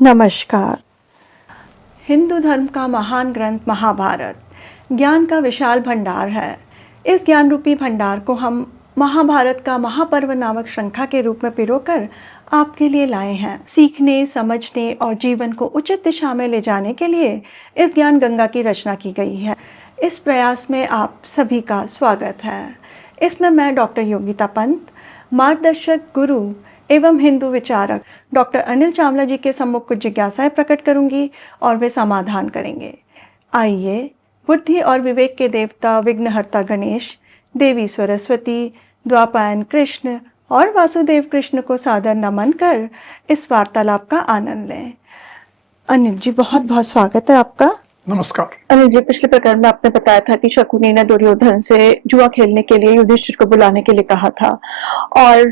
नमस्कार। हिंदू धर्म का महान ग्रंथ महाभारत ज्ञान का विशाल भंडार है। इस ज्ञान रूपी भंडार को हम महाभारत का महापर्व नामक श्रृंखला के रूप में पिरोकर आपके लिए लाए हैं। सीखने, समझने और जीवन को उचित दिशा में ले जाने के लिए इस ज्ञान गंगा की रचना की गई है। इस प्रयास में आप सभी का स्वागत है। इसमें मैं डॉक्टर योगिता पंत, मार्गदर्शक, गुरु एवं हिंदू विचारक डॉक्टर अनिल चावला जी के सम्मुख कुछ जिज्ञासाएं प्रकट करूंगी और वे समाधान करेंगे। आइए बुद्धि और विवेक के देवता विघ्नहर्ता गणेश, देवी सरस्वती, द्वापायन कृष्ण और वासुदेव कृष्ण को सादर नमन कर इस वार्तालाप का आनंद लें। अनिल जी, बहुत बहुत स्वागत है आपका। नमस्कार। अनिल जी, पिछले प्रकरण में आपने बताया था कि शकुनी ने दुर्योधन से जुआ खेलने के लिए युधिष्ठिर को बुलाने के लिए कहा था और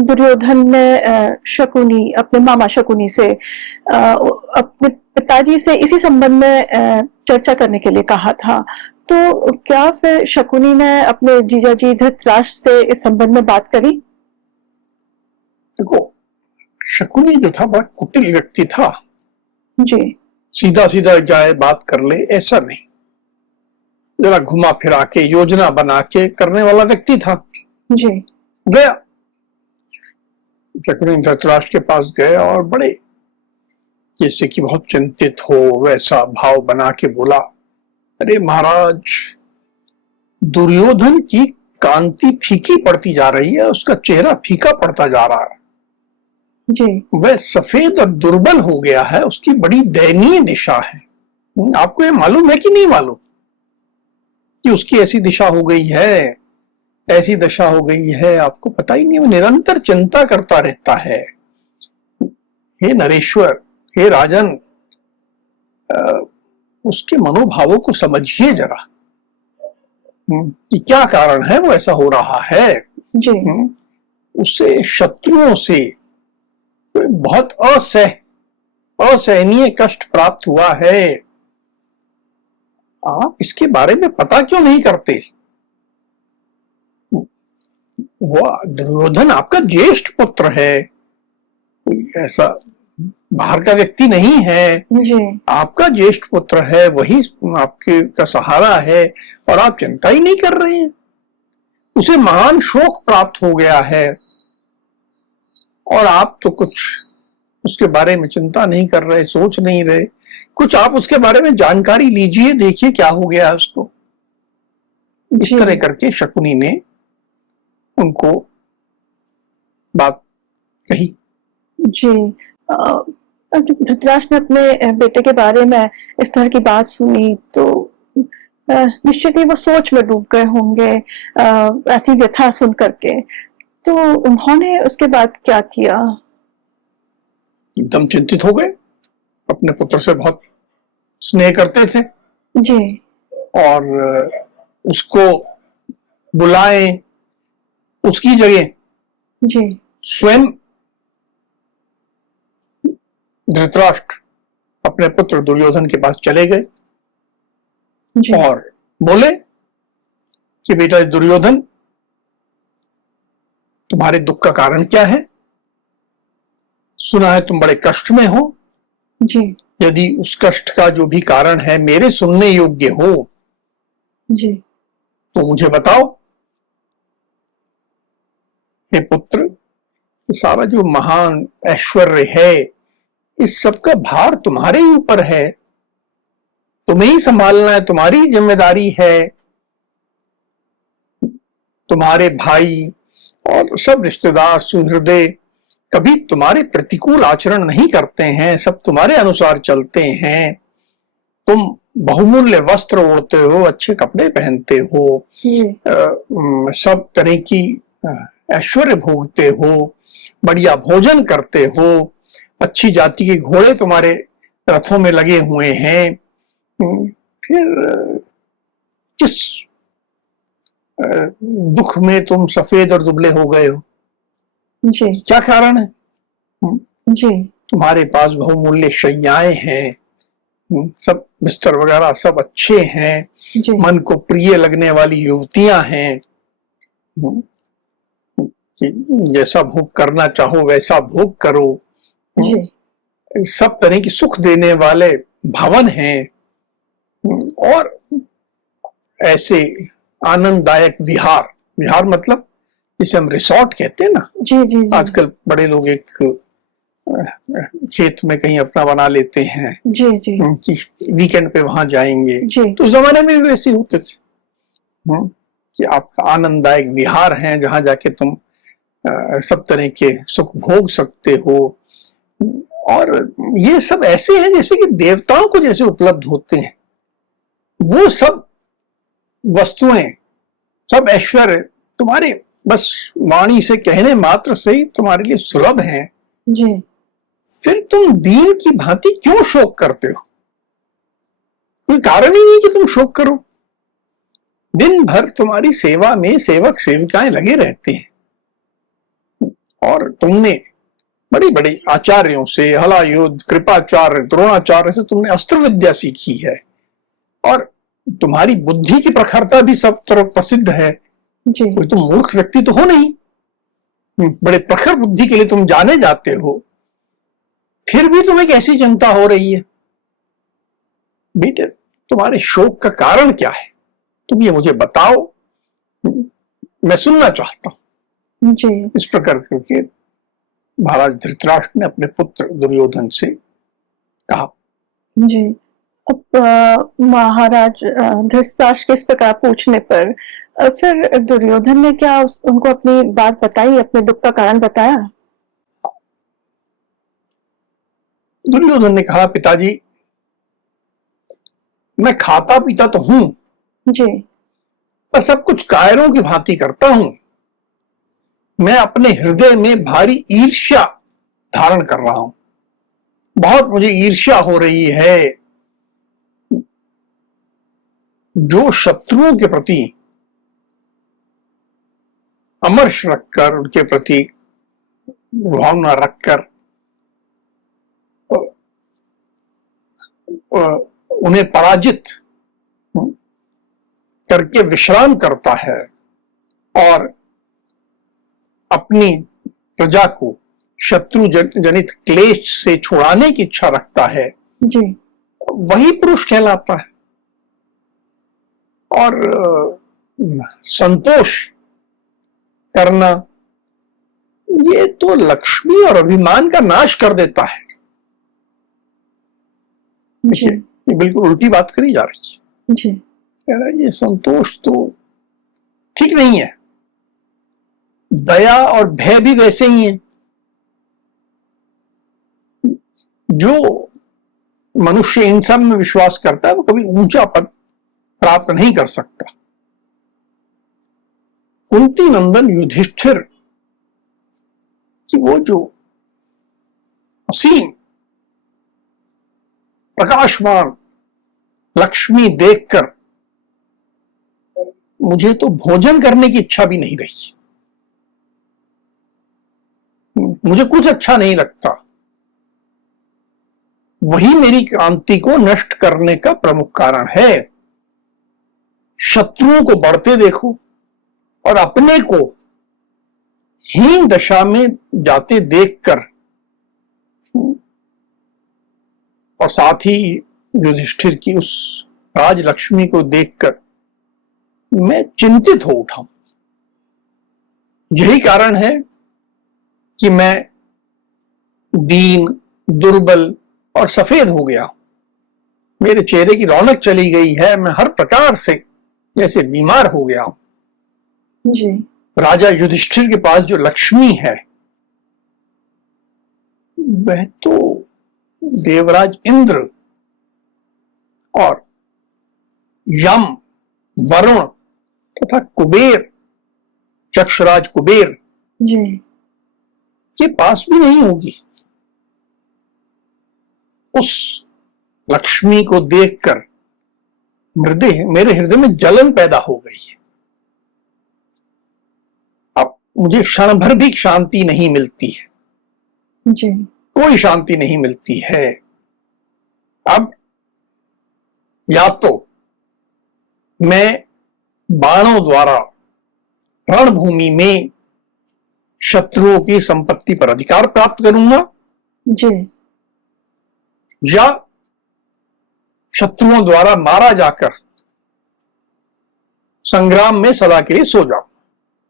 दुर्योधन ने शकुनी, अपने मामा शकुनी से अपने पिताजी से इसी संबंध में चर्चा करने के लिए कहा था। तो क्या फिर शकुनी ने अपने जीजाजी धृतराष्ट्र से इस संबंध में बात करी? देखो, शकुनी जो था बड़ा कुटिल व्यक्ति था जी। सीधा सीधा जाए बात कर ले ऐसा नहीं, जरा घुमा फिरा के योजना बना के करने वाला व्यक्ति था। जी। गया शकुनी धृतराष्ट्र के पास गए और बड़े जैसे कि बहुत चिंतित हो वैसा भाव बना के बोला, अरे महाराज, दुर्योधन की कांति फीकी पड़ती जा रही है, उसका चेहरा फीका पड़ता जा रहा है जी। वह सफेद और दुर्बल हो गया है, उसकी बड़ी दयनीय दिशा है। आपको ये मालूम है कि नहीं मालूम कि उसकी ऐसी दिशा हो गई है, ऐसी दशा हो गई है? आपको पता ही नहीं, वो निरंतर चिंता करता रहता है। हे नरेश्वर, हे राजन, उसके मनोभावों को समझिए जरा कि क्या कारण है वो ऐसा हो रहा है। जी। उससे शत्रुओं से बहुत असहनीय कष्ट प्राप्त हुआ है। आप इसके बारे में पता क्यों नहीं करते? वो दुर्योधन आपका ज्येष्ठ पुत्र है, कोई ऐसा बाहर का व्यक्ति नहीं है। जी। आपका ज्येष्ठ पुत्र है, वही आपके का सहारा है और आप चिंता ही नहीं कर रहे हैं। उसे महान शोक प्राप्त हो गया है और आप तो कुछ उसके बारे में चिंता नहीं कर रहे, सोच नहीं रहे। कुछ आप उसके बारे में जानकारी लीजिए, देखिए क्या हो गया है उसको। इस तरह करके शकुनी ने उनको बात कही। जी। धृतराष्ट्र ने अपने बेटे के बारे में इस तरह की बात सुनी तो निश्चित ही वो सोच में डूब गए होंगे ऐसी व्यथा सुन करके। तो उन्होंने उसके बाद क्या किया? एकदम चिंतित हो गए। अपने पुत्र से बहुत स्नेह करते थे जी। और उसको बुलाए, उसकी जगह जी। स्वयं धृतराष्ट्र अपने पुत्र दुर्योधन के पास चले गए और बोले कि बेटा दुर्योधन, तुम्हारे दुख का कारण क्या है? सुना है तुम बड़े कष्ट में हो। जी। यदि उस कष्ट का जो भी कारण है मेरे सुनने योग्य हो जी, तो मुझे बताओ। हे पुत्र, सारा जो महान ऐश्वर्य है, इस सब का भार तुम्हारे ही ऊपर है, तुम्हें ही संभालना है, तुम्हारी जिम्मेदारी है। तुम्हारे भाई और सब रिश्तेदार सुहृदय कभी तुम्हारे प्रतिकूल आचरण नहीं करते हैं, सब तुम्हारे अनुसार चलते हैं। तुम बहुमूल्य वस्त्र ओढ़ते हो, अच्छे कपड़े पहनते हो, सब तरह की ऐश्वर्य भोगते हो, बढ़िया भोजन करते हो, अच्छी जाति के घोड़े तुम्हारे रथों में लगे हुए हैं। फिर किस दुख में तुम सफेद और दुबले हो गए हो? जी। क्या कारण है? जी। तुम्हारे पास बहुमूल्य शैयाएं हैं, सब बिस्तर वगैरह सब अच्छे हैं, मन को प्रिय लगने वाली युवतियां हैं, जैसा भोग करना चाहो वैसा भोग करो। जी। सब तरह की सुख देने वाले भवन हैं, और ऐसे आनंददायक विहार, विहार मतलब जिसे हम रिसोर्ट कहते हैं ना, जी जी जी आजकल बड़े लोग एक खेत में कहीं अपना बना लेते हैं जी जी कि वीकेंड पे वहां जाएंगे। जी तो उस जमाने में भी वैसे होते थे कि आपका आनंददायक विहार है जहां जाके तुम सब तरह के सुख भोग सकते हो। और ये सब ऐसे हैं जैसे कि देवताओं को जैसे उपलब्ध होते हैं। वो सब वस्तुएं, सब ऐश्वर्य तुम्हारे बस वाणी से कहने मात्र से ही तुम्हारे लिए सुलभ हैं। जी फिर तुम दीन की भांति क्यों शोक करते हो? कोई कारण ही नहीं कि तुम शोक करो। दिन भर तुम्हारी सेवा में सेवक सेविकाएं लगे रहते हैं, और तुमने बड़ी बड़ी आचार्यों से, हलायुद्ध, कृपाचार्य, द्रोणाचार्य से तुमने अस्त्र विद्या सीखी है, और तुम्हारी बुद्धि की प्रखरता भी सब तरफ प्रसिद्ध है। जी कोई तुम मूर्ख व्यक्ति तो हो नहीं, बड़े प्रखर बुद्धि के लिए तुम जाने जाते हो। फिर भी तुम्हें कैसी चिंता हो रही है? बेटे, तुम्हारे शोक का कारण क्या है? तुम ये मुझे बताओ, मैं सुनना चाहता हूं। जी इस प्रकार करके महाराज धृतराष्ट्र ने अपने पुत्र दुर्योधन से कहा। जी अब महाराज धृतराष्ट्र के इस प्रकार पूछने पर फिर दुर्योधन ने क्या उनको अपनी बात बताई, अपने दुख का कारण बताया? दुर्योधन ने कहा, पिताजी, मैं खाता पीता तो हूं, जी पर सब कुछ कायरों की भांति करता हूं। मैं अपने हृदय में भारी ईर्ष्या धारण कर रहा हूं। बहुत मुझे ईर्ष्या हो रही है। जो शत्रुओं के प्रति अमर्ष रखकर, उनके प्रति भावना रखकर उन्हें पराजित करके विश्राम करता है और अपनी प्रजा को शत्रु जनित क्लेश से छुड़ाने की इच्छा रखता है, जी वही पुरुष कहलाता है। और संतोष करना, ये तो लक्ष्मी और अभिमान का नाश कर देता है। जी ये बिल्कुल उल्टी बात करी जा रही है। जी कह रहा है ये संतोष तो ठीक नहीं है। दया और भय भी वैसे ही है। जो मनुष्य इन सब में विश्वास करता है वो कभी ऊंचा पद प्राप्त नहीं कर सकता। कुंती नंदन युधिष्ठिर कि वो जो असीम प्रकाशमान लक्ष्मी देखकर मुझे तो भोजन करने की इच्छा भी नहीं रही। मुझे कुछ अच्छा नहीं लगता। वही मेरी कांति को नष्ट करने का प्रमुख कारण है। शत्रुओं को बढ़ते देखो और अपने को हीन दशा में जाते देखकर, और साथ ही युधिष्ठिर की उस राजलक्ष्मी को देखकर मैं चिंतित हो उठा। यही कारण है कि मैं दीन, दुर्बल और सफेद हो गया। मेरे चेहरे की रौनक चली गई है। मैं हर प्रकार से जैसे बीमार हो गया हूं। जी राजा युधिष्ठिर के पास जो लक्ष्मी है वह तो देवराज इंद्र और यम, वरुण तथा कुबेर, चक्षराज कुबेर जी के पास भी नहीं होगी। उस लक्ष्मी को देखकर मेरे हृदय में जलन पैदा हो गई है। अब मुझे क्षण भर भी शांति नहीं मिलती है। जी कोई शांति नहीं मिलती है। अब या तो मैं बाणों द्वारा रणभूमि में शत्रुओं की संपत्ति पर अधिकार प्राप्त करूंगा, जी या शत्रुओं द्वारा मारा जाकर संग्राम में सदा के लिए सो जाऊं,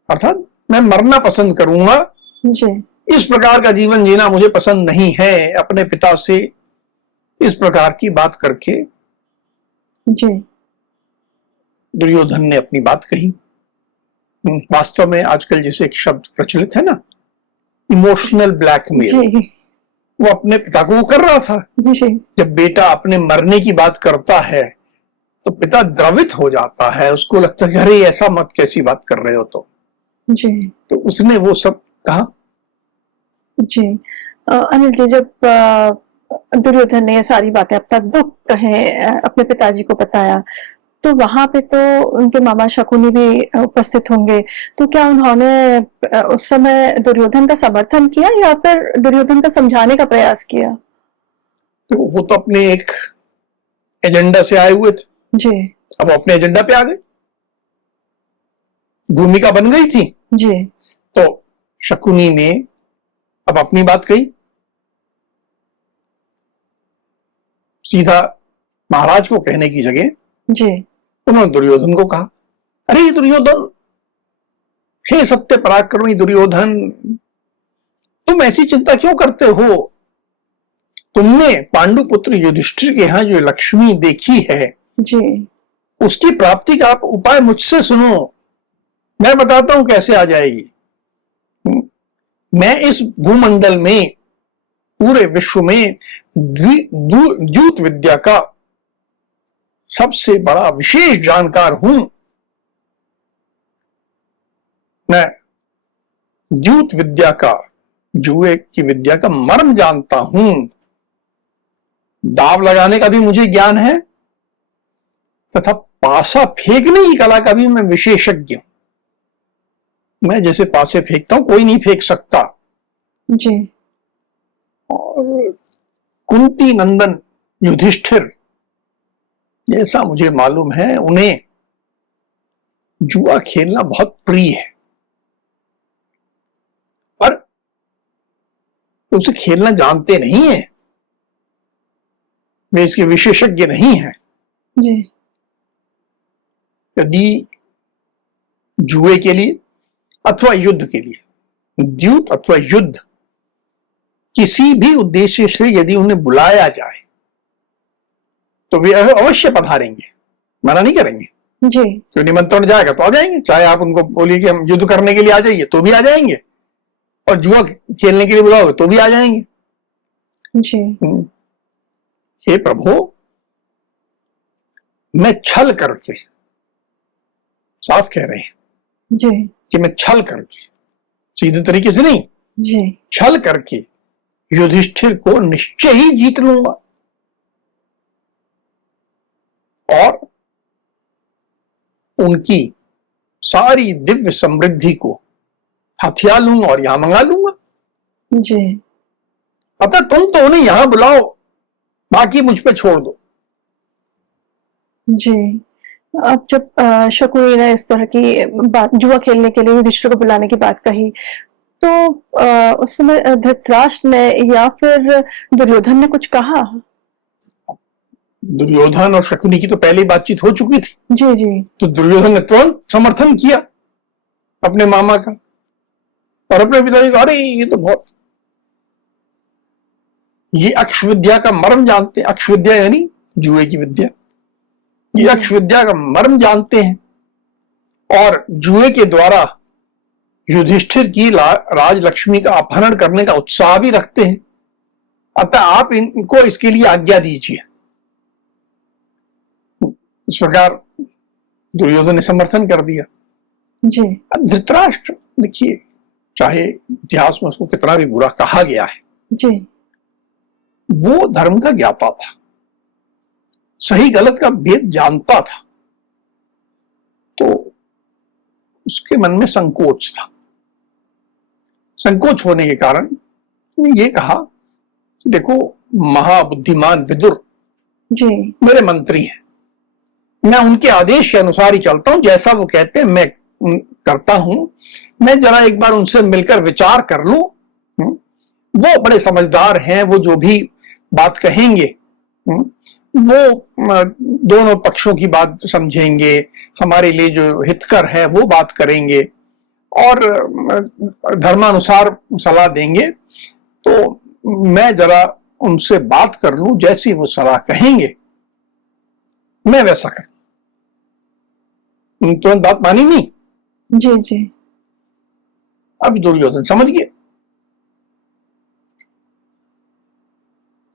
अर्थात मैं मरना पसंद करूंगा। जी इस प्रकार का जीवन जीना मुझे पसंद नहीं है। अपने पिता से इस प्रकार की बात करके जी दुर्योधन ने अपनी बात कही। वास्तव में आजकल जैसे एक शब्द प्रचलित है ना, इमोशनल ब्लैकमेल, जी वो अपने पिता को वो कर रहा था। जी जब बेटा अपने मरने की बात करता है तो पिता द्रवित हो जाता है, उसको लगता है कि अरे ऐसा मत, कैसी बात कर रहे हो। तो उसने वो सब कहा। जी अनिल जी, जब दुर्योधन ने ये सारी बातें, अपना दुख कहे अपने पिताजी को बताया, तो वहां पे तो उनके मामा शकुनी भी उपस्थित होंगे। तो क्या उन्होंने उस समय दुर्योधन का समर्थन किया या फिर दुर्योधन का समझाने का प्रयास किया? तो वो तो अपने एक एजेंडा से आए हुए थे। जी अब वो अपने एजेंडा पे आ गए, भूमिका बन गई थी। जी तो शकुनी ने अब अपनी बात कही, सीधा महाराज को कहने की जगह जी उन्होंने दुर्योधन को कहा, अरे दुर्योधन, हे सत्य पराक्रमी दुर्योधन, तुम ऐसी चिंता क्यों करते हो? तुमने पांडुपुत्र युधिष्ठिर के यहां जो लक्ष्मी देखी है, जी उसकी प्राप्ति का आप उपाय मुझसे सुनो, मैं बताता हूं कैसे आ जाएगी। मैं इस भूमंडल में, पूरे विश्व में द्यूत विद्या का सबसे बड़ा विशेष जानकार हूं। मैं द्यूत विद्या का, जुए की विद्या का मर्म जानता हूं। दाव लगाने का भी मुझे ज्ञान है तथा पासा फेंकने की कला का भी मैं विशेषज्ञ हूं। मैं जैसे पासे फेंकता हूं कोई नहीं फेंक सकता। जी और कुंती नंदन युधिष्ठिर, जैसा मुझे मालूम है, उन्हें जुआ खेलना बहुत प्रिय है, पर उसे खेलना जानते नहीं है, वे इसके विशेषज्ञ नहीं है। जी यदि जुए के लिए अथवा युद्ध के लिए, द्यूत अथवा युद्ध, किसी भी उद्देश्य से यदि उन्हें बुलाया जाए तो वे अवश्य पधारेंगे, मना नहीं करेंगे। जी तो निमंत्रण जाएगा तो आ जाएंगे, चाहे आप उनको बोलिए कि हम युद्ध करने के लिए आ जाइए तो भी आ जाएंगे, और जुआ खेलने के लिए बुलाओगे तो भी आ जाएंगे। जी हे प्रभु, मैं छल करके, साफ कह रहे हैं जी कि मैं छल करके, सीधे तरीके से नहीं, जी छल करके युधिष्ठिर को निश्चय ही जीत लूंगा और उनकी सारी दिव्य समृद्धि को हथिया लूंगा और यहां मंगा लूंगा। जी अतः तुम तो उन्हें यहां बुलाओ, बाकी मुझ पे छोड़ दो। जी अब जब शकुनी ने इस तरह की बात, जुआ खेलने के लिए युधिष्ठिर को बुलाने की बात कही, तो उस समय धृतराष्ट्र ने या फिर दुर्योधन ने कुछ कहा? दुर्योधन और शकुनी की तो पहले बातचीत हो चुकी थी। जी जी तो दुर्योधन ने तुरंत समर्थन किया अपने मामा का और अपने पिताजी का। अरे ये तो बहुत, ये अक्ष विद्या का मर्म जानते हैं। अक्ष विद्या यानी जुए की विद्या। ये अक्ष विद्या का मर्म जानते हैं और जुए के द्वारा युधिष्ठिर की राजलक्ष्मी का अपहरण करने का उत्साह भी रखते हैं। अतः आप इनको इसके लिए आज्ञा दीजिए। इस प्रकार दुर्योधन ने समर्थन कर दिया। जी अब धृतराष्ट्र, देखिए, चाहे इतिहास में उसको कितना भी बुरा कहा गया है, जी वो धर्म का ज्ञाता था, सही गलत का भेद जानता था। तो उसके मन में संकोच था। संकोच होने के कारण उसने ये कहा कि देखो, महाबुद्धिमान विदुर जी मेरे मंत्री हैं, मैं उनके आदेश के अनुसार ही चलता हूं, जैसा वो कहते हैं मैं करता हूं। मैं जरा एक बार उनसे मिलकर विचार कर लूं। वो बड़े समझदार हैं, वो जो भी बात कहेंगे वो दोनों पक्षों की बात समझेंगे, हमारे लिए जो हितकर है वो बात करेंगे और धर्मानुसार सलाह देंगे। तो मैं जरा उनसे बात कर लूं, जैसी वो सलाह कहेंगे मैं वैसा कर। तुरंत बात मानी नहीं। जी जी। अब दुर्योधन समझ गए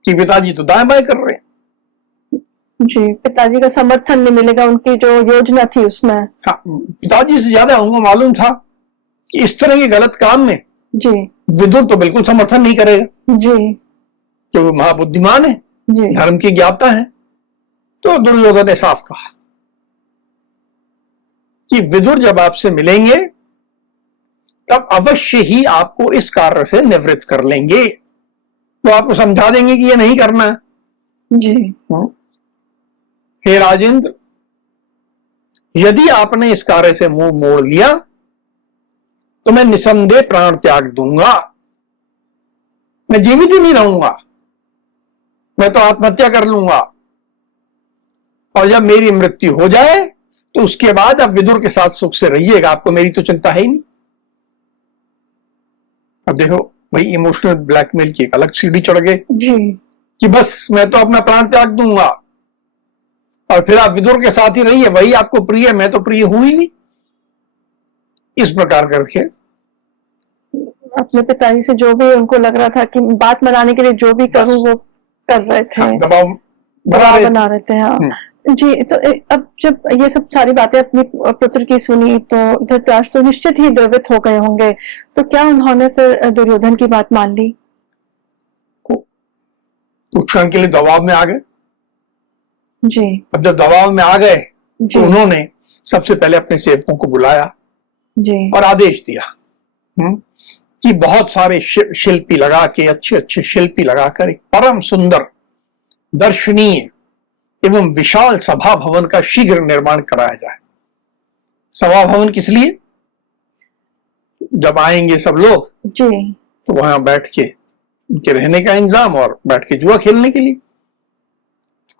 कि पिताजी तो दाएं बाएं कर रहे हैं। जी, पिताजी का समर्थन नहीं मिलेगा उनकी जो योजना थी उसमें। हाँ, पिताजी से ज्यादा उनको मालूम था कि इस तरह के गलत काम में जी विदुर तो बिल्कुल समर्थन नहीं करेगा, जी क्योंकि महाबुद्धिमान है, जी धर्म की ज्ञाता है। तो दुर्योधन ने साफ कहा कि विदुर जब आपसे मिलेंगे तब अवश्य ही आपको इस कार्य से निवृत्त कर लेंगे, तो आपको समझा देंगे कि ये नहीं करना है। जी हे राजेंद्र, यदि आपने इस कार्य से मुंह मोड़ लिया तो मैं निसंदेह प्राण त्याग दूंगा, मैं जीवित ही नहीं रहूंगा, मैं तो आत्महत्या कर लूंगा। और जब मेरी मृत्यु हो जाए तो उसके बाद आप विदुर के साथ सुख से रहिएगा, आपको मेरी तो चिंता है ही नहीं। अब देखो भाई, इमोशनल ब्लैकमेल की एक अलग सीढ़ी चढ़ गए जी कि बस मैं तो अपना प्राण त्याग दूंगा और फिर आप विदुर के साथ ही रहिए, वही आपको प्रिय है, मैं तो प्रिय हूं ही नहीं। इस प्रकार करके अपने पिताजी से जो भी उनको लग रहा था कि बात मनाने के लिए जो भी करूं वो कर रहे थे, दबाव बना रहे थे। हाँ जी। तो अब जब ये सब सारी बातें अपने पुत्र की सुनी तो धृतराष्ट्र तो निश्चित ही द्रवित हो गए होंगे, तो क्या उन्होंने फिर दुर्योधन की बात मान ली? कुछ क्षण के लिए दबाव में आ गए। जी। अब जब दबाव में आ गए तो उन्होंने सबसे पहले अपने सेवकों को बुलाया जी और आदेश दिया कि बहुत सारे शिल्पी लगा के, अच्छे अच्छे शिल्पी लगाकर एक परम सुंदर, दर्शनीय एवं विशाल सभा भवन का शीघ्र निर्माण कराया जाए। सभा भवन किस लिए? जब आएंगे सब लोग जी तो वहां बैठ के उनके रहने का इंतजाम और बैठ के जुआ खेलने के लिए।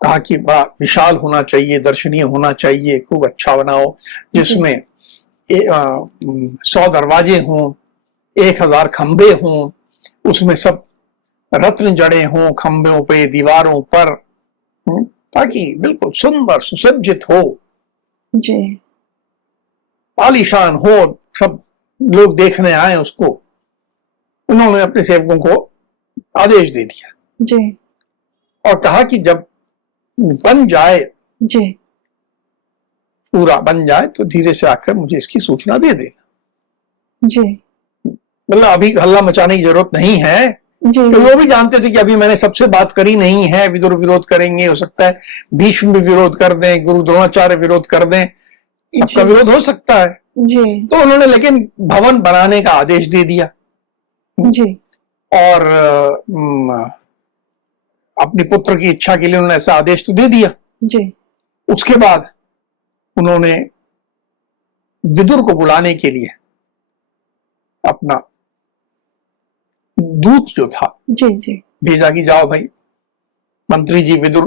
कहा कि बड़ा विशाल होना चाहिए, दर्शनीय होना चाहिए, खूब अच्छा बनाओ, जिसमें 100 दरवाजे हों, 1000 खंबे हों, उसमें सब रत्न जड़े हों खंभों पे, दीवारों पर, ताकि बिल्कुल सुंदर सुसज्जित हो जी, आलीशान हो, सब लोग देखने आए उसको। उन्होंने अपने सेवकों को आदेश दे दिया जी और कहा कि जब बन जाए, जी पूरा बन जाए तो धीरे से आकर मुझे इसकी सूचना दे देना। जी। मतलब अभी हल्ला मचाने की जरूरत नहीं है, जी तो वो भी जानते थे कि अभी मैंने सबसे बात करी नहीं है, विदुर विरोध करेंगे, हो सकता है भीष्म भी विरोध कर दें, गुरु द्रोणाचार्य विरोध कर दें, सबका विरोध हो सकता है। जी। तो उन्होंने लेकिन भवन बनाने का आदेश दे दिया जी और अपनी पुत्र की इच्छा के लिए उन्होंने ऐसा आदेश तो दे दिया। जी उसके बाद उन्होंने विदुर को बुलाने के लिए अपना दूत जो था जी जी भेजा कि जाओ भाई, मंत्री जी विदुर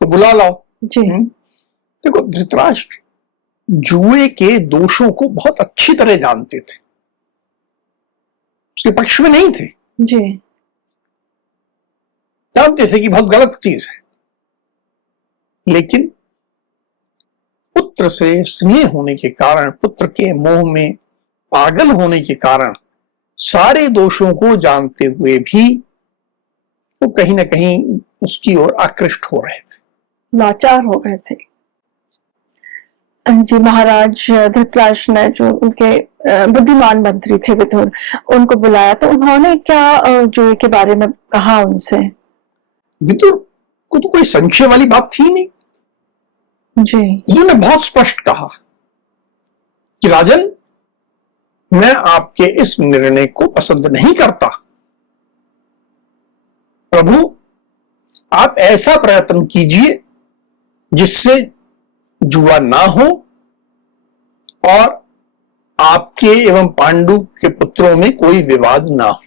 को बुला लाओ। जी देखो, धृतराष्ट्र जुए के दोषों को बहुत अच्छी तरह जानते थे, उसके पक्ष में नहीं थे, जी जानते थे कि बहुत गलत चीज है, लेकिन पुत्र से स्नेह होने के कारण, पुत्र के मोह में पागल होने के कारण, सारे दोषों को जानते हुए भी वो कहीं ना कहीं उसकी ओर आकृष्ट हो रहे थे, लाचार हो गए थे। जी, महाराज धृतराष्ट्र ने जो उनके बुद्धिमान मंत्री थे विदुर, उनको बुलाया तो उन्होंने क्या जुए के बारे में कहा उनसे? विदुर को तो कोई संशय वाली बात थी नहीं। जी। विदुर ने बहुत स्पष्ट कहा कि राजन, मैं आपके इस निर्णय को पसंद नहीं करता। प्रभु, आप ऐसा प्रयत्न कीजिए जिससे जुआ ना हो और आपके एवं पांडु के पुत्रों में कोई विवाद ना हो।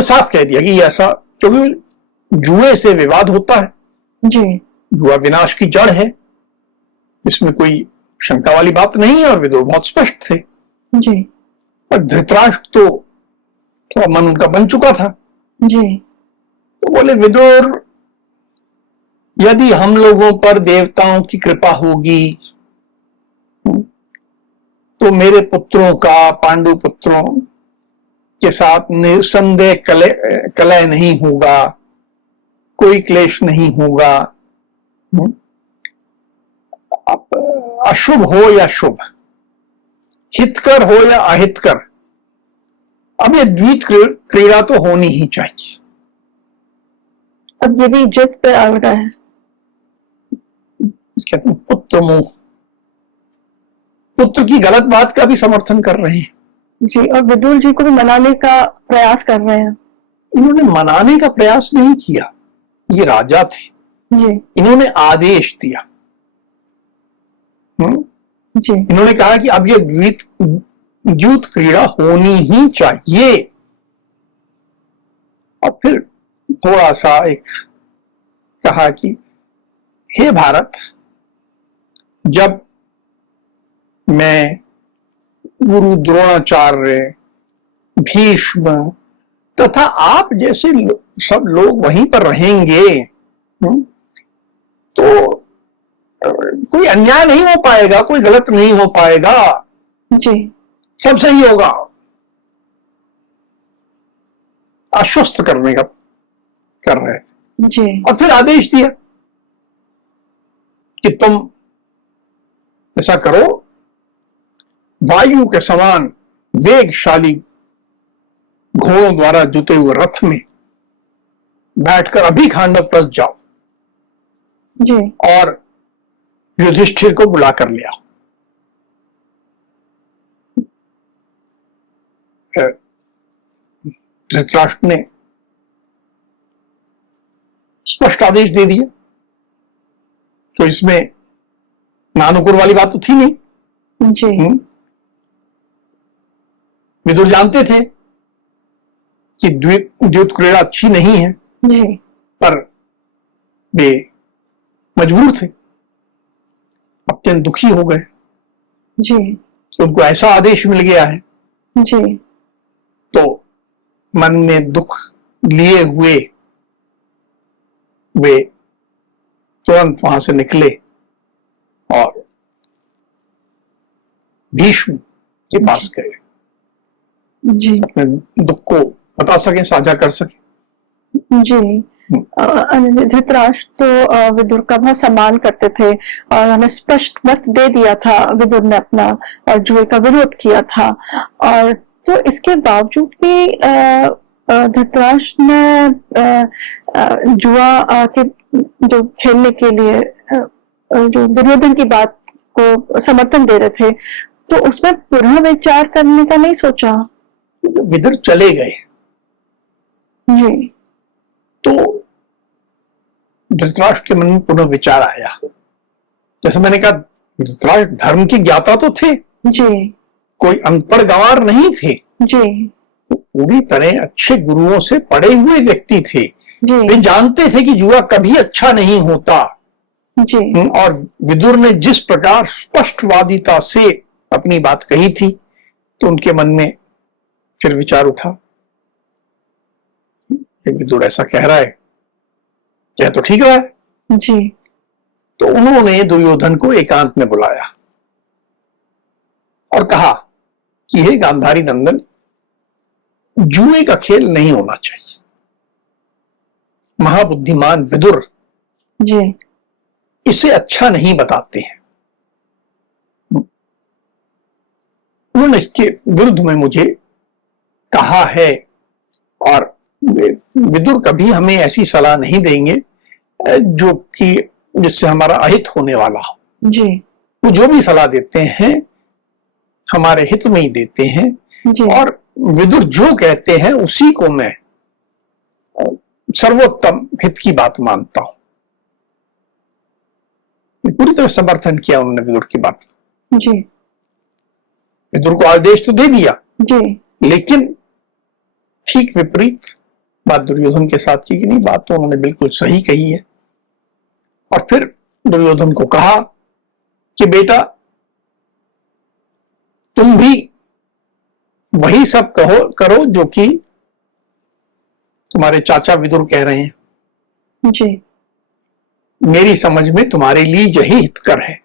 उन्होंने साफ कह दिया कि ये ऐसा, क्योंकि जुए से विवाद होता है, जी जुआ विनाश की जड़ है, इसमें कोई शंका वाली बात नहीं है। और विदुर बहुत स्पष्ट थे। जी पर धृतराष्ट्र तो थोड़ा मन उनका बन चुका था, जी तो बोले विदुर, यदि हम लोगों पर देवताओं की कृपा होगी तो मेरे पुत्रों का पांडु पुत्रों के साथ निसंदेह कलह नहीं होगा, कोई क्लेश नहीं होगा। अशुभ हो या शुभ, हितकर हो या अहितकर, अब ये द्वित क्रीड़ा तो होनी ही चाहिए। अब ये भी जिद पे आ रहा है। कहते हैं पुत्र मोह, पुत्र की गलत बात का भी समर्थन कर रहे हैं जी, और विदुर जी को भी मनाने का प्रयास कर रहे हैं। इन्होंने मनाने का प्रयास नहीं किया, ये राजा थे, जी इन्होंने आदेश दिया। जी इन्होंने कहा कि अब ये द्यूत क्रीड़ा होनी ही चाहिए। और फिर थोड़ा सा एक कहा कि हे भारत, जब मैं गुरु द्रोणाचार्य, भीष्म तथा आप जैसे सब लोग वहीं पर रहेंगे तो कोई अन्याय नहीं हो पाएगा, कोई गलत नहीं हो पाएगा, जी सब सही होगा। आश्वस्त करने का कर रहे थे। जी और फिर आदेश दिया कि तुम ऐसा करो, वायु के समान वेगशाली घोड़ों द्वारा जुते हुए रथ में बैठकर अभी खांडव प्रस्थ जाओ जी और युधिष्ठिर को बुला कर ले आओ। धृतराष्ट्र ने स्पष्ट आदेश दे दिया, तो इसमें नानुकुर वाली बात तो थी नहीं। जी विदुर जानते थे कि द्यूत क्रीड़ा अच्छी नहीं है, जी पर वे मजबूर थे, अत्यंत दुखी हो गए जी कि उनको ऐसा आदेश मिल गया है। जी तो मन में दुख लिए हुए वे तुरंत वहां से निकले और भीष्म के पास गए, जी अपने दुख को बता सके, साझा कर सके। जी धृतराष्ट्र तो विदुर का बहुत सम्मान करते थे और हमें स्पष्ट मत दे दिया था विदुर ने अपना, और जुए का विरोध किया था। और तो इसके बावजूद भी धृतराष्ट्र ने जुआ के जो खेलने के लिए जो दुर्योधन की बात को समर्थन दे रहे थे, तो उसमें पुनः विचार करने का नहीं सोचा। विदुर चले गए जी तो धृतराष्ट्र के मन में पुनः विचार आया। जैसे मैंने कहा, धृतराष्ट्र धर्म की ज्ञाता तो थे, जी कोई अनपढ़ गंवार नहीं थे, जी पूरी तरह अच्छे गुरुओं से पढ़े हुए व्यक्ति थे। जी वे जानते थे कि जुआ कभी अच्छा नहीं होता। जी और विदुर ने जिस प्रकार स्पष्टवादिता से अपनी बात कही थी, तो उनके मन में फिर विचार उठा, विदुर ऐसा कह रहा है, क्या तो ठीक रहा है। जी तो उन्होंने दुर्योधन को एकांत में बुलाया और कहा कि हे गांधारी नंदन, जुए का खेल नहीं होना चाहिए। महाबुद्धिमान विदुर जी इसे अच्छा नहीं बताते हैं। उन्होंने इसके विरुद्ध में मुझे कहा है, और विदुर कभी हमें ऐसी सलाह नहीं देंगे जो कि जिससे हमारा अहित होने वाला हो। जी वो जो भी सलाह देते हैं हमारे हित में ही देते हैं, जी और विदुर जो कहते हैं उसी को मैं सर्वोत्तम हित की बात मानता हूं। पूरी तरह समर्थन किया उन्होंने विदुर की बात। जी विदुर को आदेश तो दे दिया, जी लेकिन ठीक विपरीत बात दुर्योधन के साथ की कि नहीं, बात तो उन्होंने बिल्कुल सही कही है। और फिर दुर्योधन को कहा कि बेटा तुम भी वही सब करो जो कि तुम्हारे चाचा विदुर कह रहे हैं। जी। मेरी समझ में तुम्हारे लिए यही हितकर है।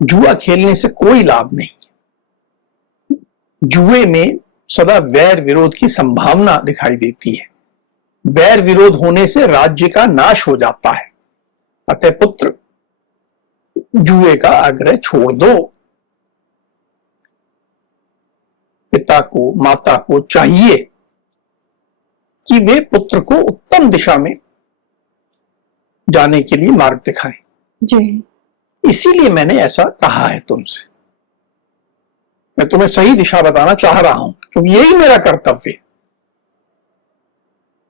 जुआ खेलने से कोई लाभ नहीं। जुए में सदा वैर विरोध की संभावना दिखाई देती है। वैर विरोध होने से राज्य का नाश हो जाता है। अतः पुत्र, जुए का आग्रह छोड़ दो। पिता को, माता को चाहिए कि वे पुत्र को उत्तम दिशा में जाने के लिए मार्ग दिखाएं। जी। इसीलिए मैंने ऐसा कहा है तुमसे। मैं तुम्हें सही दिशा बताना चाह रहा हूं, क्योंकि यही मेरा कर्तव्य है।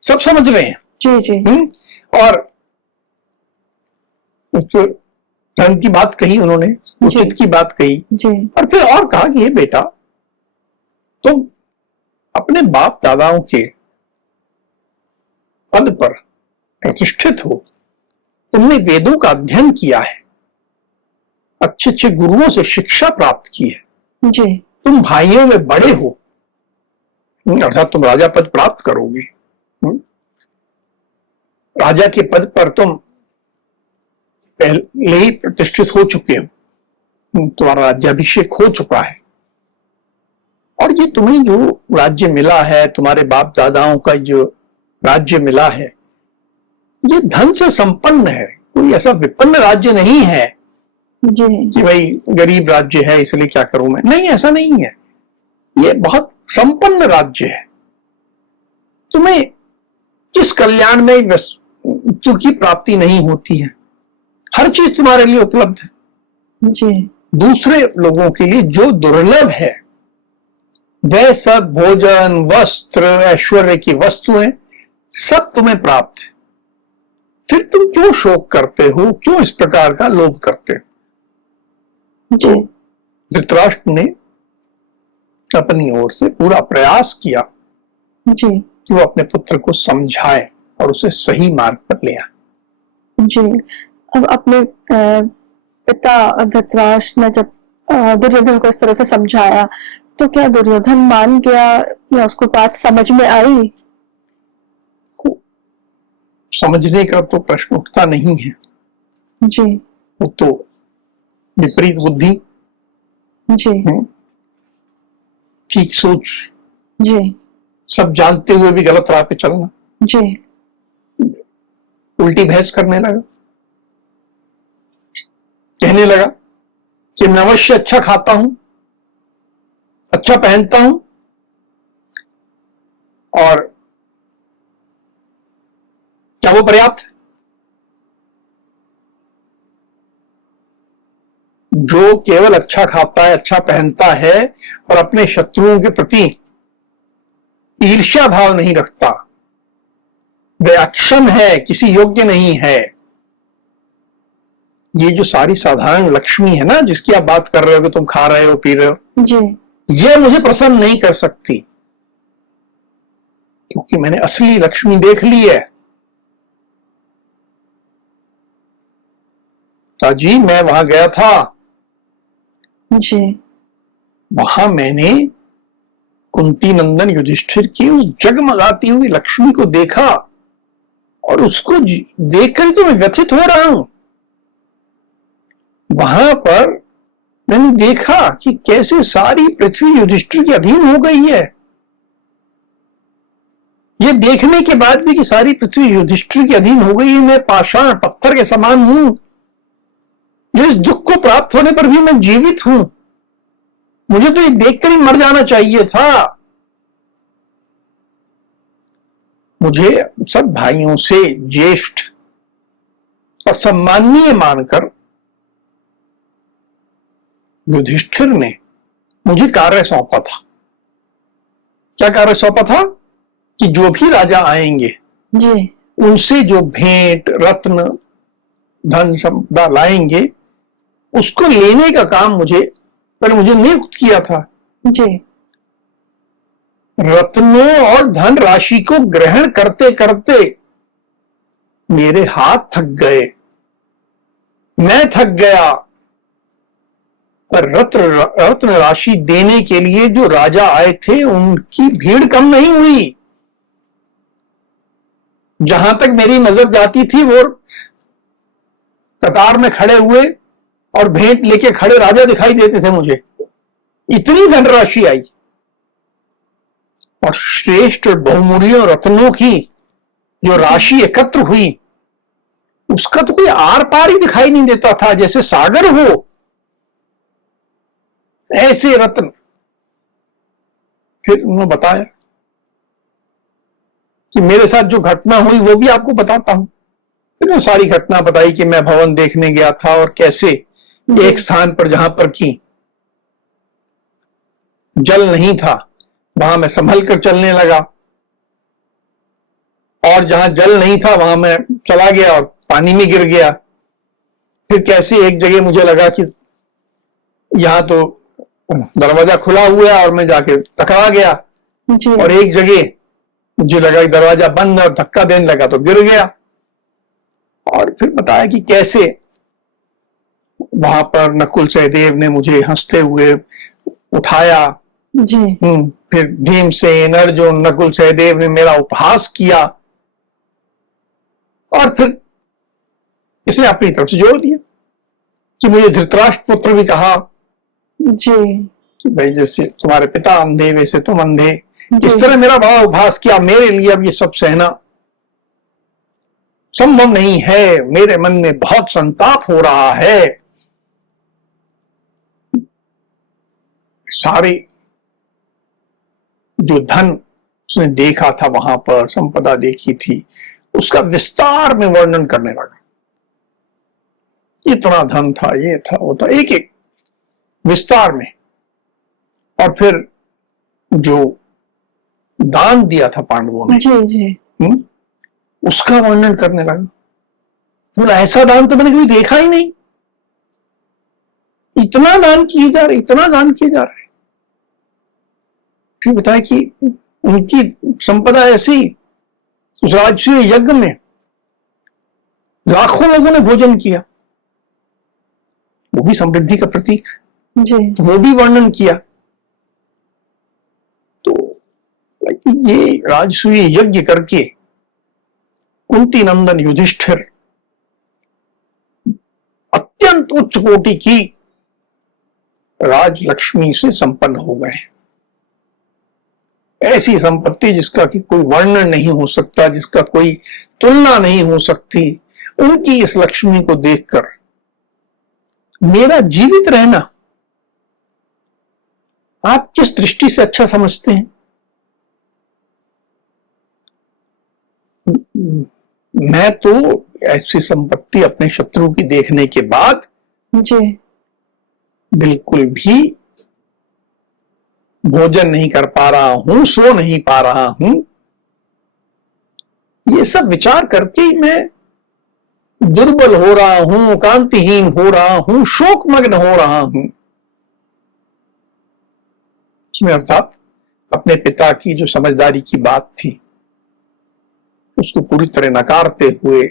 सब समझ रहे हैं? जी जी। और उसको धर्म की बात कही उन्होंने, उचित की बात कही जी। और फिर और कहा कि ये बेटा, तुम अपने बाप दादाओं के पद पर प्रतिष्ठित हो। तुमने वेदों का अध्ययन किया है, अच्छे अच्छे गुरुओं से शिक्षा प्राप्त की है। जी। तुम भाइयों में बड़े हो, अर्थात तुम राजा पद प्राप्त करोगे। राजा के पद पर तुम पहले ही प्रतिष्ठित हो चुके हो, तुम्हारा राज्याभिषेक हो चुका है। और ये तुम्हें जो राज्य मिला है, तुम्हारे बाप दादाओं का जो राज्य मिला है, ये धन से संपन्न है। कोई ऐसा विपन्न राज्य नहीं है जी। कि भाई गरीब राज्य है इसलिए क्या करूं मैं। नहीं, ऐसा नहीं है। ये बहुत संपन्न राज्य है। तुम्हें किस कल्याण में वस्तु की प्राप्ति नहीं होती है? हर चीज तुम्हारे लिए उपलब्ध है। जी। दूसरे लोगों के लिए जो दुर्लभ है, वह सब भोजन, वस्त्र, ऐश्वर्य की वस्तुएं सब तुम्हें प्राप्त है। फिर तुम क्यों शोक करते हो? क्यों इस प्रकार का लोभ करते हो? जी। धृतराष्ट्र ने अपनी ओर से पूरा प्रयास किया जी। कि वो अपने पुत्र को समझाए और उसे सही मार्ग पर ले आए। जी। अब अपने पिता धृतराष्ट्र ने जब दुर्योधन को इस तरह से समझाया, तो क्या दुर्योधन मान गया या उसको बात समझ में आई? समझने का तो प्रश्न उठता नहीं है। जी। वो तो विपरीत बुद्धि, जी। ठीक सोच, जी। सब जानते हुए भी गलत राह पे चलना, जी। उल्टी बहस करने लगा। कहने लगा कि मैं अवश्य अच्छा खाता हूं, अच्छा पहनता हूं, और क्या वो पर्याप्त है? जो केवल अच्छा खाता है, अच्छा पहनता है और अपने शत्रुओं के प्रति ईर्ष्या भाव नहीं रखता, वह अक्षम है, किसी योग्य नहीं है। ये जो सारी साधारण लक्ष्मी है ना, जिसकी आप बात कर रहे हो कि तुम खा रहे हो, पी रहे हो, जी। ये मुझे प्रसन्न नहीं कर सकती, क्योंकि मैंने असली लक्ष्मी देख ली है। ताजी, मैं वहां गया था। जी। वहां मैंने कुंती नंदन युधिष्ठिर की उस जगमगाती हुई लक्ष्मी को देखा, और उसको देखकर तो मैं व्यथित हो रहा हूं। वहां पर मैंने देखा कि कैसे सारी पृथ्वी युधिष्ठिर के अधीन हो गई है। ये देखने के बाद भी कि सारी पृथ्वी युधिष्ठिर के अधीन हो गई है, मैं पाषाण पत्थर के समान हूं, जो इस दुख को प्राप्त होने पर भी मैं जीवित हूं। मुझे तो ये देखकर ही मर जाना चाहिए था। मुझे सब भाइयों से ज्येष्ठ और सम्माननीय मानकर युधिष्ठिर ने मुझे कार्य सौंपा था। क्या कार्य सौंपा था? कि जो भी राजा आएंगे जी। उनसे जो भेंट, रत्न, धन संपदा लाएंगे, उसको लेने का काम मुझे नियुक्त किया था। जी। रत्नों और धन राशि को ग्रहण करते करते मेरे हाथ थक गए, मैं थक गया। पर रत्न राशि देने के लिए जो राजा आए थे उनकी भीड़ कम नहीं हुई। जहां तक मेरी नजर जाती थी वो कतार में खड़े हुए और भेंट लेके खड़े राजा दिखाई देते थे मुझे। इतनी धनराशि आई और श्रेष्ठ बहुमूल्य रत्नों की जो राशि एकत्र हुई उसका तो कोई आर पार ही दिखाई नहीं देता था, जैसे सागर हो ऐसे रत्न। फिर उन्होंने बताया कि मेरे साथ जो घटना हुई वो भी आपको बताता हूं। फिर वो सारी घटना बताई कि मैं भवन देखने गया था और कैसे एक स्थान पर जहां पर की जल नहीं था वहां मैं संभल कर चलने लगा, और जहां जल नहीं था वहां मैं चला गया और पानी में गिर गया। फिर कैसे एक जगह मुझे लगा कि यहां तो दरवाजा खुला हुआ है और मैं जाके टकरा गया जी। और एक जगह मुझे लगा कि दरवाजा बंद और धक्का देने लगा तो गिर गया। और फिर बताया कि कैसे वहां पर नकुल सहदेव ने मुझे हंसते हुए उठाया जी। फिर भीमसेन, अर्जुन, नकुल सहदेव ने मेरा उपहास किया और फिर इसने अपनी तरफ से जोड़ दिया कि मुझे धृतराष्ट्र पुत्र भी कहा जी। कि भाई जैसे तुम्हारे पिता अंधे वैसे तुम अंधे। जी। इस तरह मेरा बड़ा उपहास किया। मेरे लिए अब ये सब सहना संभव नहीं है, मेरे मन में बहुत संताप हो रहा है। सारे जो धन उसने देखा था वहां पर, संपदा देखी थी, उसका विस्तार में वर्णन करने लगा। इतना धन था, ये था, वो था, एक एक विस्तार में। और फिर जो दान दिया था पांडवों ने, जी जी। उसका वर्णन करने लगा। बोला ऐसा दान तो मैंने कभी देखा ही नहीं, इतना दान किए जा रहे, इतना दान किए जा रहे। फिर बताया कि उनकी संपदा ऐसी, उस राजसूय यज्ञ में लाखों लोगों ने भोजन किया, वो भी समृद्धि का प्रतीक, जी। तो वो भी वर्णन किया। तो ये राजसूय यज्ञ करके कुंती नंदन युधिष्ठिर अत्यंत उच्च कोटि की राजलक्ष्मी से संपन्न हो गए। ऐसी संपत्ति जिसका कि कोई वर्णन नहीं हो सकता, जिसका कोई तुलना नहीं हो सकती, उनकी इस लक्ष्मी को देखकर मेरा जीवित रहना आप किस दृष्टि से अच्छा समझते हैं? मैं तो ऐसी संपत्ति अपने शत्रु की देखने के बाद जी। बिल्कुल भी भोजन नहीं कर पा रहा हूं, सो नहीं पा रहा हूं। ये सब विचार करके मैं दुर्बल हो रहा हूं, कांतिहीन हो रहा हूं, शोकमग्न हो रहा हूं। इसमें अर्थात अपने पिता की जो समझदारी की बात थी उसको पूरी तरह नकारते हुए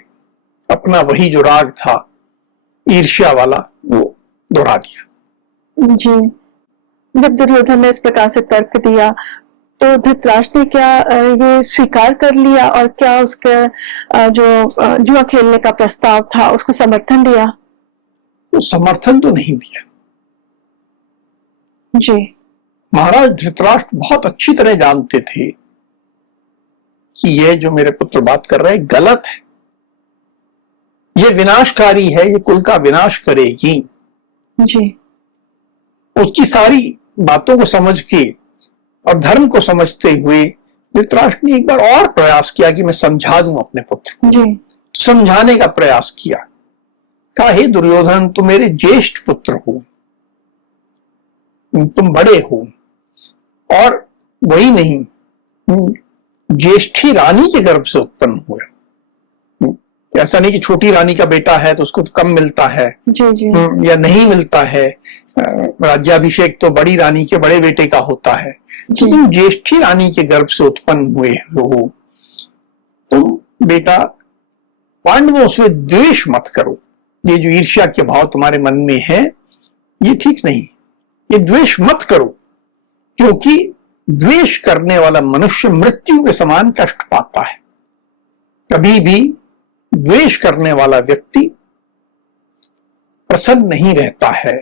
अपना वही जो राग था ईर्ष्या वाला वो दोहरा दिया। जी। जब दुर्योधन ने इस प्रकार से तर्क दिया तो धृतराष्ट्र ने क्या ये स्वीकार कर लिया और क्या उसका जो जुआ खेलने का प्रस्ताव था उसको समर्थन दिया? वो समर्थन तो नहीं दिया। जी। महाराज धृतराष्ट्र बहुत अच्छी तरह जानते थे कि ये जो मेरे पुत्र बात कर रहे हैं गलत है, ये विनाशकारी है, ये कुल का विनाश करेगी। जी। उसकी सारी बातों को समझ के और धर्म को समझते हुए धृतराष्ट्र ने एक बार और प्रयास किया कि मैं समझा दूं अपने पुत्र को। जी। समझाने का प्रयास किया। कहा हे दुर्योधन, तुम मेरे ज्येष्ठ पुत्र हो, तुम बड़े हो, और वही नहीं ज्येष्ठी रानी के गर्भ से उत्पन्न हुए। ऐसा नहीं कि छोटी रानी का बेटा है तो उसको कम मिलता है जी जी। या नहीं मिलता है, राज्याभिषेक तो बड़ी रानी के बड़े बेटे का होता है, तो तुम ज्येष्ठी रानी के गर्भ से उत्पन्न हुए हो, तुम बेटा पांडवों से द्वेष मत करो। ये जो ईर्ष्या के भाव तुम्हारे मन में है ये ठीक नहीं, ये द्वेष मत करो, क्योंकि द्वेष करने वाला मनुष्य मृत्यु के समान कष्ट पाता है। कभी भी द्वेष करने वाला व्यक्ति प्रसन्न नहीं रहता है।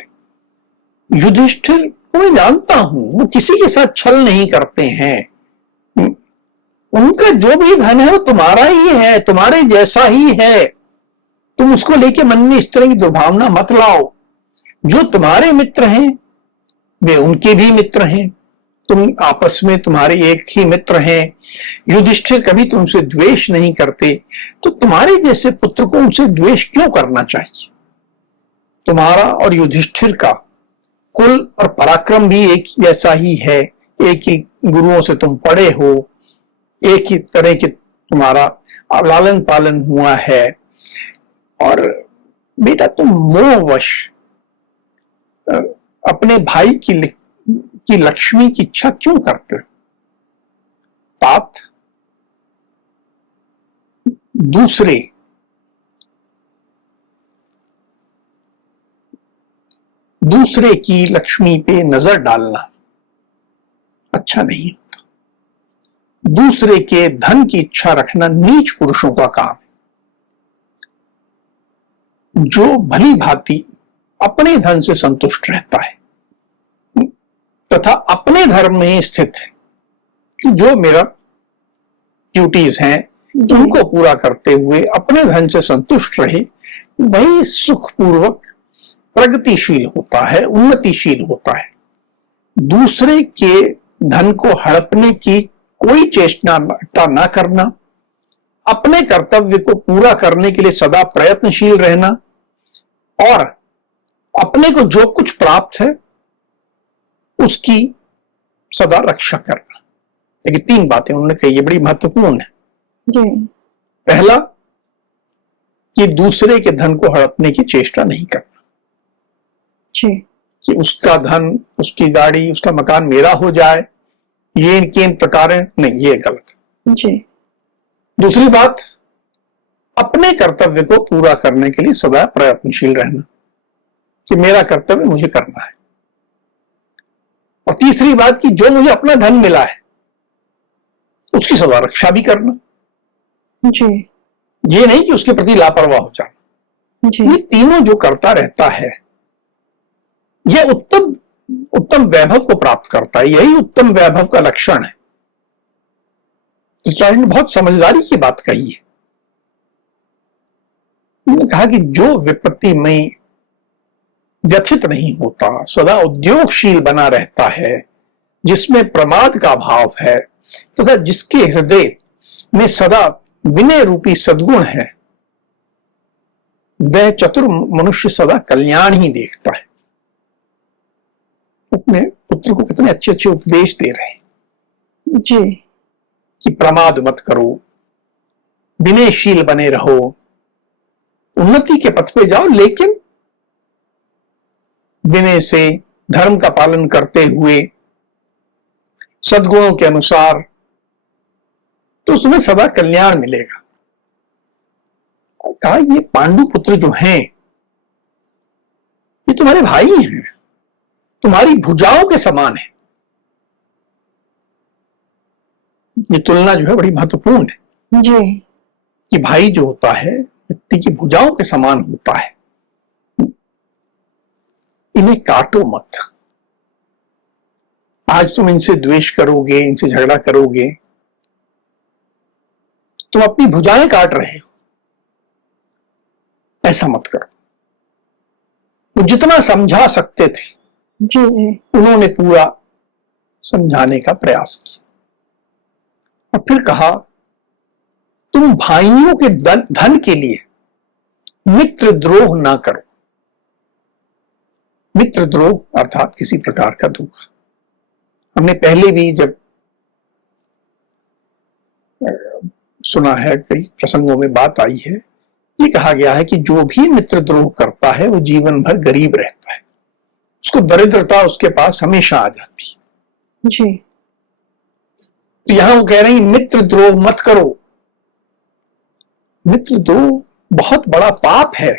युधिष्ठिर को मैं जानता हूं, वो किसी के साथ छल नहीं करते हैं। उनका जो भी धन है वो तुम्हारा ही है, तुम्हारे जैसा ही है। तुम उसको लेके मन में इस तरह की दुर्भावना मत लाओ। जो तुम्हारे मित्र हैं वे उनके भी मित्र हैं, तुम आपस में तुम्हारे एक ही मित्र हैं। युधिष्ठिर कभी तुमसे द्वेष नहीं करते, तो तुम्हारे जैसे पुत्र को उनसे द्वेष क्यों करना चाहिए? तुम्हारा और युधिष्ठिर का कुल और पराक्रम भी एक जैसा ही है, एक ही गुरुओं से तुम पढ़े हो, एक ही तरह के तुम्हारा लालन पालन हुआ है। और बेटा तुम मोहवश अपने भाई की लक्ष्मी की इच्छा क्यों करते हो? तात दूसरे की लक्ष्मी पे नजर डालना अच्छा नहीं होता। दूसरे के धन की इच्छा रखना नीच पुरुषों का काम है। जो भली भांति अपने धन से संतुष्ट रहता है तथा अपने धर्म में स्थित है कि जो मेरा ड्यूटीज हैं उनको पूरा करते हुए अपने धन से संतुष्ट रहे, वही सुखपूर्वक प्रगतिशील होता है, उन्नतिशील होता है। दूसरे के धन को हड़पने की कोई चेष्टा ना करना, अपने कर्तव्य को पूरा करने के लिए सदा प्रयत्नशील रहना और अपने को जो कुछ प्राप्त है उसकी सदा रक्षा करना। लेकिन 3 बातें उन्होंने कही, ये बड़ी महत्वपूर्ण है जी। पहला कि दूसरे के धन को हड़पने की चेष्टा नहीं करना जी, कि उसका धन, उसकी गाड़ी, उसका मकान मेरा हो जाए, ये इनके इन प्रकार नहीं, ये गलत जी। दूसरी बात, अपने कर्तव्य को पूरा करने के लिए सदा प्रयत्नशील रहना कि मेरा कर्तव्य मुझे करना है। और तीसरी बात कि जो मुझे अपना धन मिला है उसकी सदा रक्षा भी करना जी। ये नहीं कि उसके प्रति लापरवाह हो जाना जी। ये तीनों जो करता रहता है यह उत्तम वैभव को प्राप्त करता है। यही उत्तम वैभव का लक्षण है। ने बहुत समझदारी की बात कही है। उन्होंने कहा कि जो विपत्ति में व्यथित नहीं होता, सदा उद्योगशील बना रहता है, जिसमें प्रमाद का भाव है तथा जिसके हृदय में सदा विनय रूपी सद्गुण है, वह चतुर मनुष्य सदा कल्याण ही देखता है। अपने पुत्र को कितने अच्छे अच्छे उपदेश दे रहे हैं जी, कि प्रमाद मत करो, विनयशील बने रहो, उन्नति के पथ पे जाओ, लेकिन विनय से, धर्म का पालन करते हुए, सद्गुणों के अनुसार, तो उसमें सदा कल्याण मिलेगा। और कहा ये पांडु पुत्र जो हैं ये तुम्हारे भाई हैं, तुम्हारी भुजाओं के समान है। ये तुलना जो है बड़ी महत्वपूर्ण है जी, कि भाई जो होता है व्यक्ति की भुजाओं के समान होता है। इन्हें काटो मत। आज तुम इनसे द्वेष करोगे, इनसे झगड़ा करोगे, तुम अपनी भुजाएं काट रहे हो। ऐसा मत करो। वो जितना समझा सकते थे जी, उन्होंने पूरा समझाने का प्रयास किया। और फिर कहा तुम भाइयों के धन के लिए मित्र द्रोह ना करो। मित्र द्रोह अर्थात किसी प्रकार का धोखा। हमने पहले भी जब सुना है, कई प्रसंगों में बात आई है, ये कहा गया है कि जो भी मित्र द्रोह करता है वो जीवन भर गरीब रहता है। उसको दरिद्रता उसके पास हमेशा आ जाती। जी। तो यहां वो कह रहे हैं मित्र द्रोह मत करो। मित्र द्रोह बहुत बड़ा पाप है,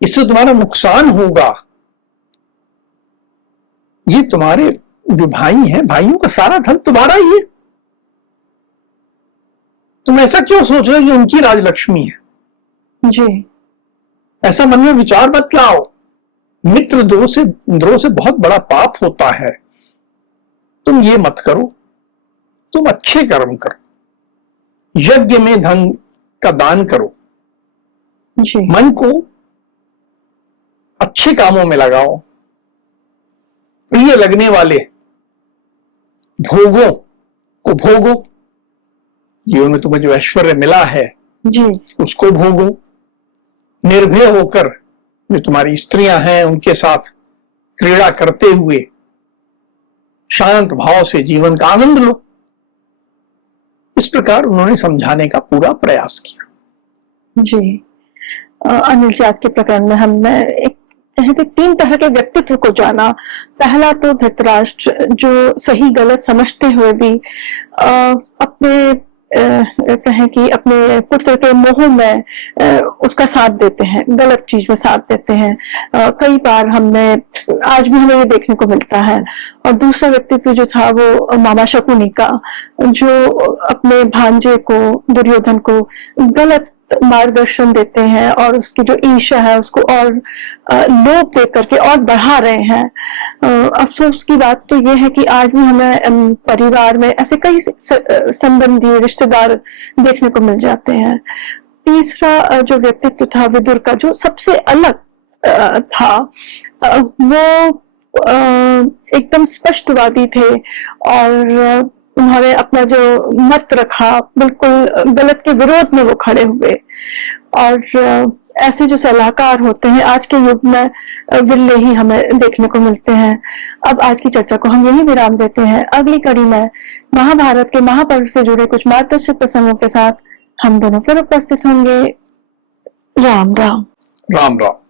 इससे तुम्हारा नुकसान होगा। ये तुम्हारे जो भाई हैं, भाइयों का सारा धन तुम्हारा ही है। तुम ऐसा क्यों सोच रहे हो कि उनकी राजलक्ष्मी है? जी। ऐसा मन में विचार मत लाओ। मित्र द्रोह से बहुत बड़ा पाप होता है। तुम ये मत करो, तुम अच्छे कर्म करो, यज्ञ में धन का दान करो, जी। मन को अच्छे कामों में लगाओ, प्रिय लगने वाले भोगों को भोगो, जीवन में तुम्हें जो ऐश्वर्य मिला है जी। उसको भोगो, निर्भय होकर जो तुम्हारी स्त्रियां हैं उनके साथ क्रीड़ा करते हुए शांत भाव से जीवन का आनंद लो। इस प्रकार उन्होंने समझाने का पूरा प्रयास किया। जी। अनिल जी, आज के प्रकरण में हमने एक तो 3 तरह के व्यक्तित्व को जाना। पहला तो धृतराष्ट्र, जो सही गलत समझते हुए भी अपने कहें कि अपने पुत्र के मोह में उसका साथ देते हैं, गलत चीज में साथ देते हैं। कई बार आज भी हमें ये देखने को मिलता है। और दूसरा व्यक्तित्व जो था वो मामा शकुनी का, जो अपने भांजे को, दुर्योधन को गलत मार्गदर्शन देते हैं और उसकी जो ईर्ष्या है उसको और लोभ दे करके और बढ़ा रहे हैं। अफसोस की बात तो ये है कि आज भी हमें परिवार में ऐसे कई संबंधी रिश्तेदार देखने को मिल जाते हैं। तीसरा जो व्यक्तित्व था विदुर का, जो सबसे अलग था, वो एकदम स्पष्टवादी थे और उन्होंने अपना जो मत रखा बिल्कुल गलत के विरोध में वो खड़े हुए। और ऐसे जो सलाहकार होते हैं आज के युग में विरले ही हमें देखने को मिलते हैं। अब आज की चर्चा को हम यही विराम देते हैं। अगली कड़ी में महाभारत के महापर्व से जुड़े कुछ मार्गदर्शक प्रसंगों के साथ हम दोनों फिर उपस्थित होंगे। राम राम। राम राम।